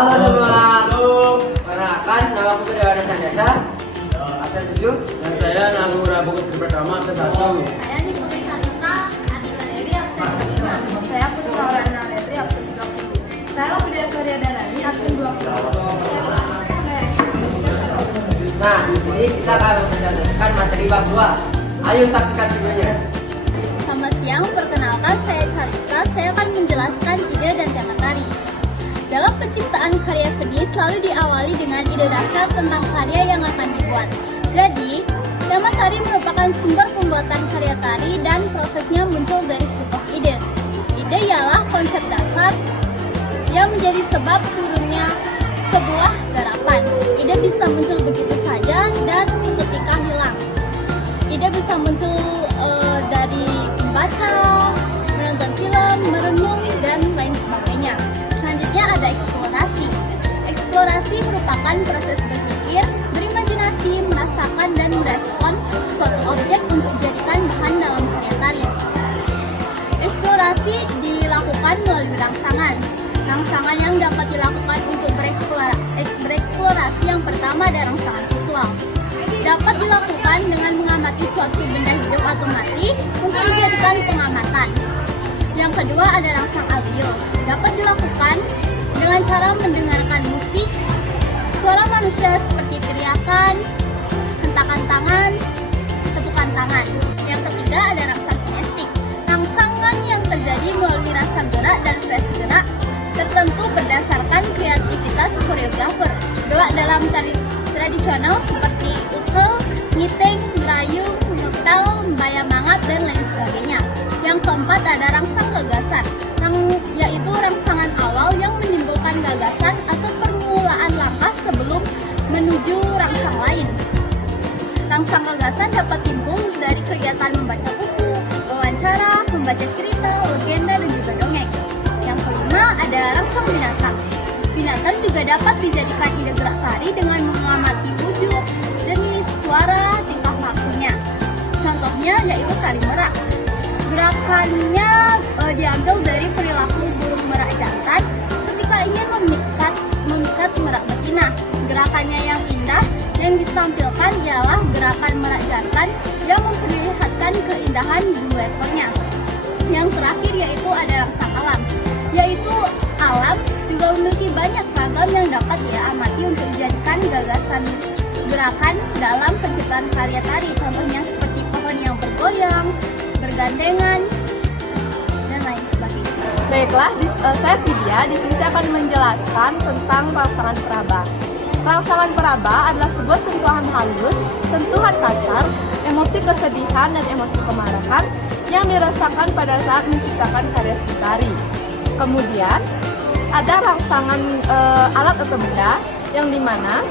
Halo semua. Perkenalkan, nama aku Dewana Sandesa. Absen 7. Dan saya Nanggung Rabu Pertama absen 1. Saya Nipuri Salita, Adita Dewi, absen 5. Saya Putri Maulana Detri, absen 30. Saya Lapida Surya Darani, absen 20. Nah, di sini kita akan menjelaskan materi bab 2. Ayo saksikan videonya. Selamat siang, perkenalkan saya Charista. Saya akan menjelaskan ide dan tema tari. Dalam penciptaan karya seni selalu diawali dengan ide dasar tentang karya yang akan dibuat. Jadi, tema tari merupakan sumber pembuatan karya tari dan prosesnya muncul dari sebuah ide. Ide ialah konsep dasar yang menjadi sebab turunnya sebuah garapan. Ide bisa muncul begitu saja dan seketika hilang. Ide bisa muncul dari membaca, menonton film, merenung, dan lain sebagainya. Selanjutnya ada eksplorasi. Eksplorasi merupakan proses berpikir, berimajinasi, merasakan, dan merespon suatu objek untuk dijadikan bahan dalam karya tari. Eksplorasi dilakukan melalui rangsangan. Rangsangan yang dapat dilakukan untuk bereksplorasi yang pertama ada rangsangan visual. Dapat dilakukan dengan mengamati suatu benda hidup atau mati untuk dijadikan pengamatan. Yang kedua ada rangsang audio. Dapat dilakukan dengan cara mendengarkan musik, suara manusia seperti teriakan, hentakan tangan, tepukan tangan. Yang ketiga ada rangsang kinestik. Rangsangan yang terjadi melalui rasa gerak dan frase gerak tertentu berdasarkan kreativitas koreografer. Gerak dalam tari tradisional seperti ukel, nyiting, ngerayu, ngepel, bayang mangap, dan lain sebagainya. Yang keempat ada rangsang gagasan, yaitu rangsangan awal yang menimbulkan gagasan atau permulaan langkah sebelum menuju rangsang lain. Rangsang gagasan dapat timbul dari kegiatan membaca buku, wawancara, membaca cerita, legenda, dan juga dongeng. Yang kelima ada rangsang binatang. Binatang juga dapat dijadikan ide gerak tari dengan mengamati wujud, jenis, suara, tingkah lakunya. Contohnya yaitu tari merak. Gerakannya diambil dari perilaku burung merak jantan ketika ingin memikat merak betina. Gerakannya yang indah yang ditampilkan ialah gerakan merak jantan yang memperlihatkan keindahan dua ekornya. Yang terakhir yaitu ada rangsang alam, yaitu alam juga memiliki banyak ragam yang dapat diamati untuk dijadikan gagasan gerakan dalam penciptaan karya tari. Contohnya seperti pohon yang bergoyang, bergandengan, dan lain sebagainya. Baiklah, saya Vidya. Di sini saya akan menjelaskan tentang rangsangan peraba. Rangsangan peraba adalah sebuah sentuhan halus, sentuhan kasar, emosi kesedihan dan emosi kemarahan yang dirasakan pada saat menciptakan karya seni tari. Kemudian ada rangsangan alat atau benda yang dimana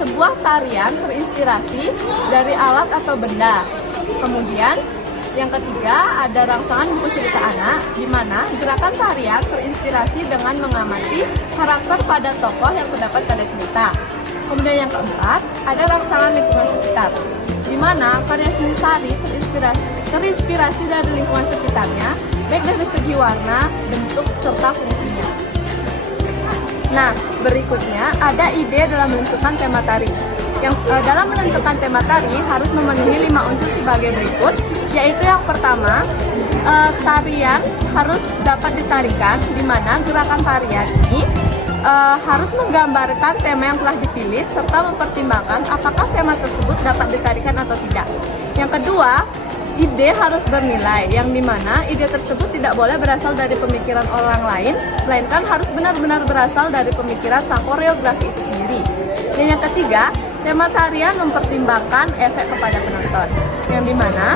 sebuah tarian terinspirasi dari alat atau benda. Kemudian yang ketiga ada rangsangan buku cerita anak, di mana gerakan tarian terinspirasi dengan mengamati karakter pada tokoh yang terdapat pada cerita. Kemudian yang keempat ada rangsangan lingkungan sekitar, di mana karya seni tari terinspirasi dari lingkungan sekitarnya, baik dari segi warna, bentuk, serta fungsinya. Nah, berikutnya ada ide dalam menentukan tema tari. Dalam menentukan tema tari harus memenuhi 5 unsur sebagai berikut, yaitu yang pertama, tarian harus dapat ditarikan, di mana gerakan tarian ini harus menggambarkan tema yang telah dipilih serta mempertimbangkan apakah tema tersebut dapat ditarikan atau tidak. Yang kedua, ide harus bernilai, yang dimana ide tersebut tidak boleh berasal dari pemikiran orang lain, melainkan harus benar-benar berasal dari pemikiran sang koreografi itu sendiri. Dan yang ketiga, tema tarian mempertimbangkan efek kepada penonton, yang dimana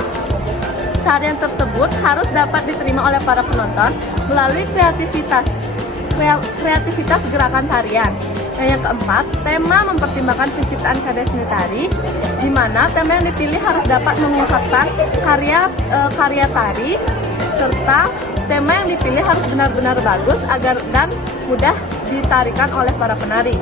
tarian tersebut harus dapat diterima oleh para penonton melalui kreativitas gerakan tarian. Dan yang keempat, tema mempertimbangkan penciptaan karya seni tari, di mana tema yang dipilih harus dapat mengungkapkan karya tari, serta tema yang dipilih harus benar-benar bagus agar dan mudah ditarikan oleh para penari.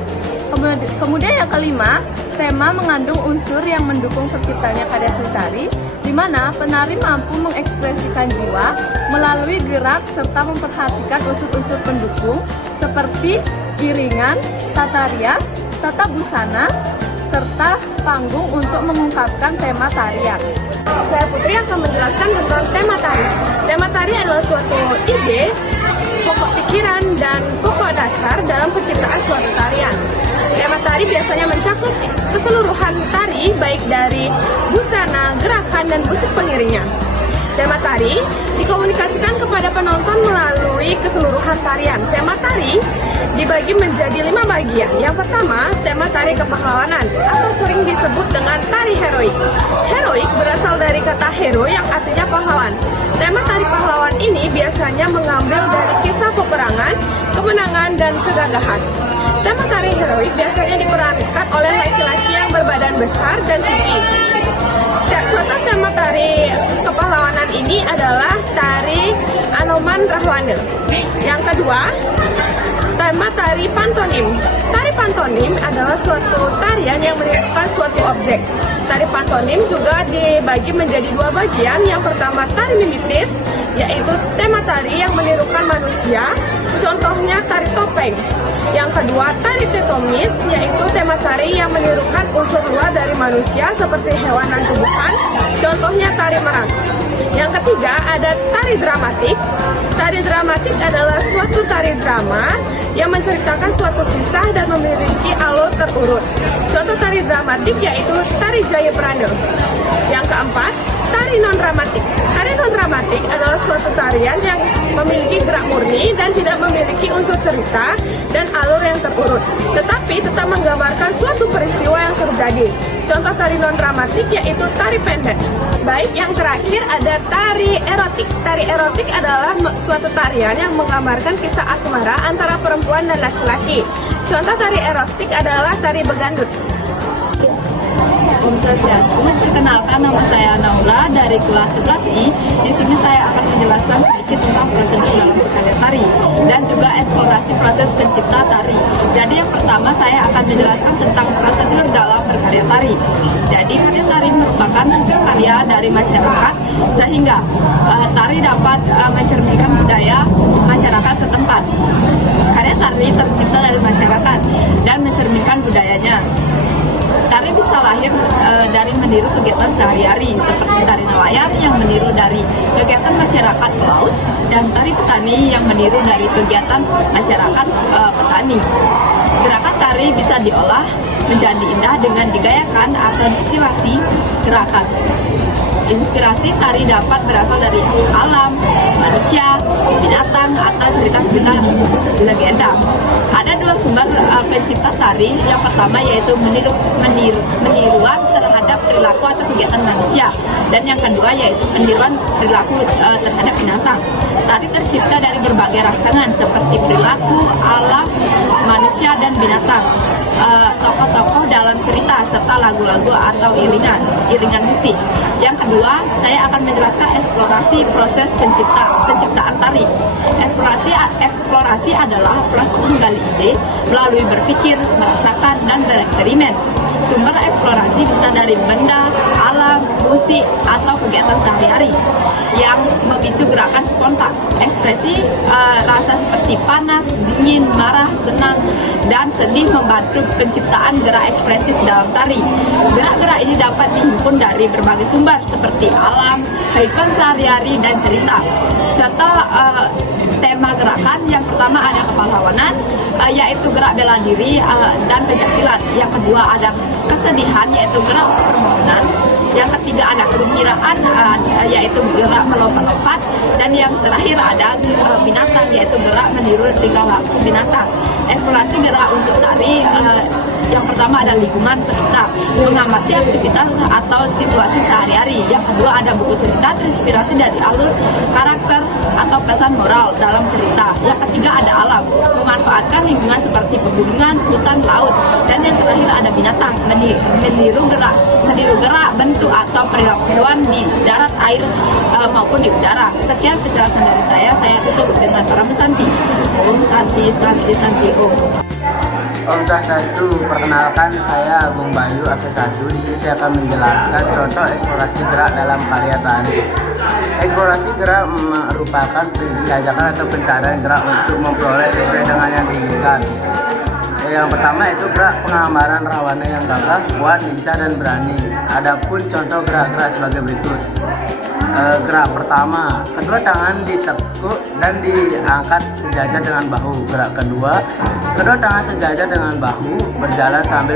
Kemudian yang kelima, tema mengandung unsur yang mendukung terciptanya karya seni tari, di mana penari mampu mengekspresikan jiwa melalui gerak serta memperhatikan unsur-unsur pendukung seperti iringan, tata rias, tata busana, serta panggung untuk mengungkapkan tema tarian. Saya Putri akan menjelaskan tentang tema tari. Tema tari adalah suatu ide, pokok pikiran, dan pokok dasar dalam penciptaan suatu tarian. Tema tari biasanya mencakup keseluruhan tari, baik dari busana, gerakan, dan musik pengiringnya. Tema tari dikomunikasikan kepada penonton melalui keseluruhan tarian. Tema tari dibagi menjadi 5 bagian. Yang pertama, tema tari kepahlawanan atau sering disebut dengan tari heroik. Heroik berasal dari kata hero yang artinya pahlawan. Tema tari pahlawan ini biasanya mengambil dari kisah peperangan, kemenangan, dan kegagahan. Tema tari heroik biasanya diperankan oleh laki-laki yang berbadan besar dan tinggi. Contoh tema tari kepahlawanan ini adalah tari Anoman Rahwana. Yang kedua, tema tari pantomim. Tari pantomim adalah suatu tarian yang menirukan suatu objek. Tari pantomim juga dibagi menjadi 2 bagian. Yang pertama, tari mimetis, yaitu tema tari yang menirukan manusia. Contohnya tari topeng. Yang kedua, tari tetomis, yaitu tema tari yang menirukan unsur luar dari manusia seperti hewan dan tumbuhan. Contohnya tari merang. Yang ketiga, ada tari dramatik. Tari dramatik adalah suatu tari drama yang menceritakan suatu kisah dan memiliki alur terurut. Contoh tari dramatik yaitu tari Jayaprana. Yang keempat, tari non-dramatik. Tari non-dramatik adalah suatu tarian yang memiliki gerak murni dan tidak memiliki unsur cerita dan alur yang terurut, tetapi tetap menggambarkan suatu peristiwa yang terjadi. Contoh tari non-dramatik yaitu tari pendek. Baik, yang terakhir ada tari erotik. Tari erotik adalah suatu tarian yang menggambarkan kisah asmara antara perempuan dan laki-laki. Contoh tari erotik adalah tari begandut. Om Swastiastu, perkenalkan nama saya Naula dari kelas 11I. Di sini saya akan menjelaskan sedikit tentang prosedur dalam berkarya tari dan juga eksplorasi proses pencipta tari. Jadi yang pertama saya akan menjelaskan tentang prosedur dalam berkarya tari. Jadi karya tari merupakan hasil karya dari masyarakat sehingga tari dapat mencerminkan budaya masyarakat setempat. Karya tari tercipta dari masyarakat dan mencerminkan budayanya. Tari bisa lahir dari meniru kegiatan sehari-hari seperti tari nelayan yang meniru dari kegiatan masyarakat laut dan tari petani yang meniru dari kegiatan masyarakat petani. Gerakan tari bisa diolah menjadi indah dengan digayakan atau inspirasi gerakan. Inspirasi tari dapat berasal dari alam, manusia, binatang, atau cerita-cerita legenda. Ada 2 sumber pencipta tari. Yang pertama yaitu meniruan terhadap perilaku atau kegiatan manusia, dan yang kedua yaitu peniruan perilaku terhadap binatang. Tari tercipta dari berbagai rangsangan seperti perilaku, alam, manusia, dan binatang. Tokoh-tokoh dalam cerita serta lagu-lagu atau iringan musik. Yang kedua, saya akan menjelaskan eksplorasi proses penciptaan tari. Eksplorasi adalah proses menggali ide melalui berpikir, merasakan, dan bereksperimen. Sumber eksplorasi bisa dari benda, alam, musik, atau kegiatan sehari-hari yang memicu gerakan spontan. Ekspresi rasa seperti panas, dingin, marah, senang, dan sedih membantu penciptaan gerak ekspresif dalam tari. Gerak-gerak ini dapat dihimpun dari berbagai sumber seperti alam, kehidupan sehari-hari, dan cerita. Contoh tema gerakan yang pertama ada kepahlawanan, yaitu gerak bela diri dan pencaksilat. Yang kedua ada kesedihan, yaitu gerak permohonan. Yang ketiga ada kegembiraan, yaitu gerak melompat-lompat. Dan yang terakhir ada binatang, yaitu gerak meniru tingkah laku binatang. Eksplorasi gerak untuk tari yang pertama ada lingkungan sekitar, mengamati aktivitas atau situasi sehari-hari. Yang kedua ada buku cerita terinspirasi dari alur karakter atau pesan moral dalam cerita. Yang ketiga ada alam, memanfaatkan lingkungan seperti pegunungan, hutan, laut. Dan yang terakhir ada binatang, meniru gerak, bentuk atau perilaku hewan di darat, air maupun di udara. Sekian penjelasan dari saya tutup dengan para pesanti. Om Santi, Santi, Santi, Om. Om Swastiastu, perkenalkan saya Agung Bayu AV1. Di sini saya akan menjelaskan contoh eksplorasi gerak dalam karya tari. Eksplorasi gerak merupakan penjajakan atau pencarian gerak untuk memperoleh sesuai dengan yang diinginkan. Yang pertama itu gerak penggambaran rawana yang gagah, kuat, lincah, dan berani. Adapun contoh gerak-gerak sebagai berikut. Gerak pertama, kedua tangan ditekuk dan diangkat sejajar dengan bahu. Gerak kedua, kedua tangan sejajar dengan bahu, berjalan sambil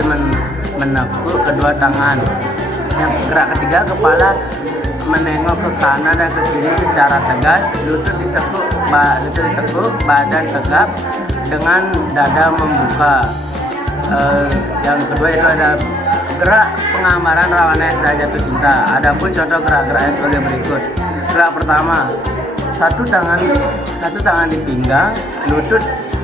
menekuk kedua tangan. Yang gerak ketiga, kepala menengok ke kanan dan ke kiri secara tegas, lutut ditekuk, badan tegap dengan dada membuka. Yang kedua itu ada gerak penggambaran rawana yang sudah jatuh cinta. Adapun contoh gerak-geraknya sebagai berikut. Gerak pertama, satu tangan di pinggang,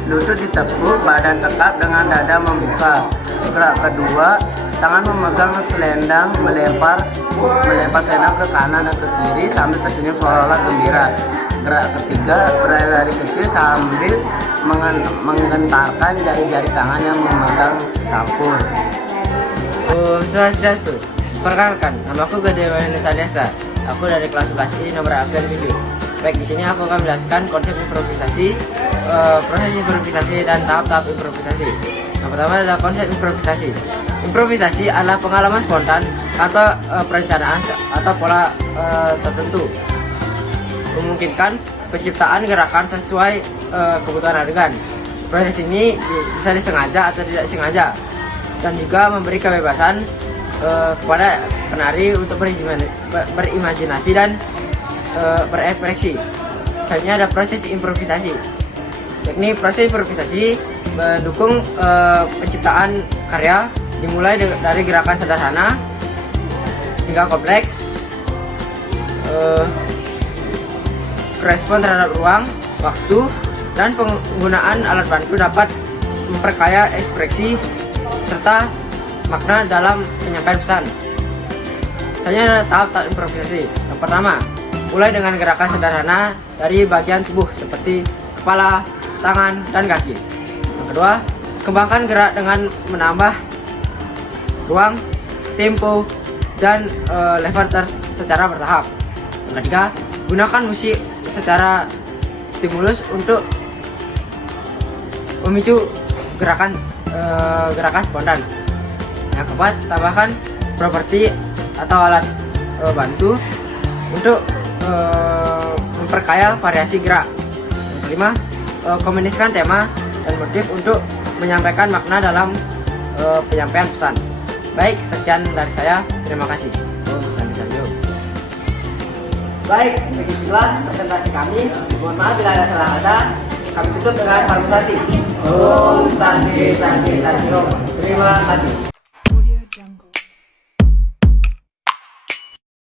lutut ditekuk, badan tegap dengan dada membuka. Gerak kedua, tangan memegang selendang, melempar selendang ke kanan dan ke kiri sambil tersenyum seolah-olah gembira. Gerak ketiga, berlari kecil sambil menggentarkan jari-jari tangan yang memegang sampul. Swastiastu. Perkenalkan, nama aku Gede Wanesa Desa. Aku dari kelas 11 I nomor absen 7. Baik, di sini aku akan menjelaskan konsep improvisasi, proses improvisasi dan tahap-tahap improvisasi. Yang pertama adalah konsep improvisasi. Improvisasi adalah pengalaman spontan tanpa perencanaan atau pola tertentu. Memungkinkan penciptaan gerakan sesuai kebutuhan adegan. Proses ini bisa disengaja atau tidak disengaja, dan juga memberi kebebasan kepada penari untuk berimajinasi dan berekspresi. Selanjutnya ada proses improvisasi, yakni proses improvisasi mendukung penciptaan karya dimulai dari gerakan sederhana hingga kompleks, respon terhadap ruang, waktu, dan penggunaan alat bantu dapat memperkaya ekspresi serta makna dalam penyampaian pesan. Selanjutnya adalah tahap improvisasi. Yang pertama, mulai dengan gerakan sederhana dari bagian tubuh seperti kepala, tangan, dan kaki. Yang kedua, kembangkan gerak dengan menambah ruang, tempo, dan lever secara bertahap. Yang ketiga, gunakan musik secara stimulus untuk memicu gerakan spontan. Yang keempat, tambahkan properti atau alat bantu untuk memperkaya variasi gerak. Yang kelima, komunikasikan tema dan motif untuk menyampaikan makna dalam penyampaian pesan. Baik, sekian dari saya. Terima kasih. Baik, begitulah presentasi kami. Mohon maaf bila ada salah kata. Kami tutup dengan parmusati. Om Santi Santi Santi. Terima kasih.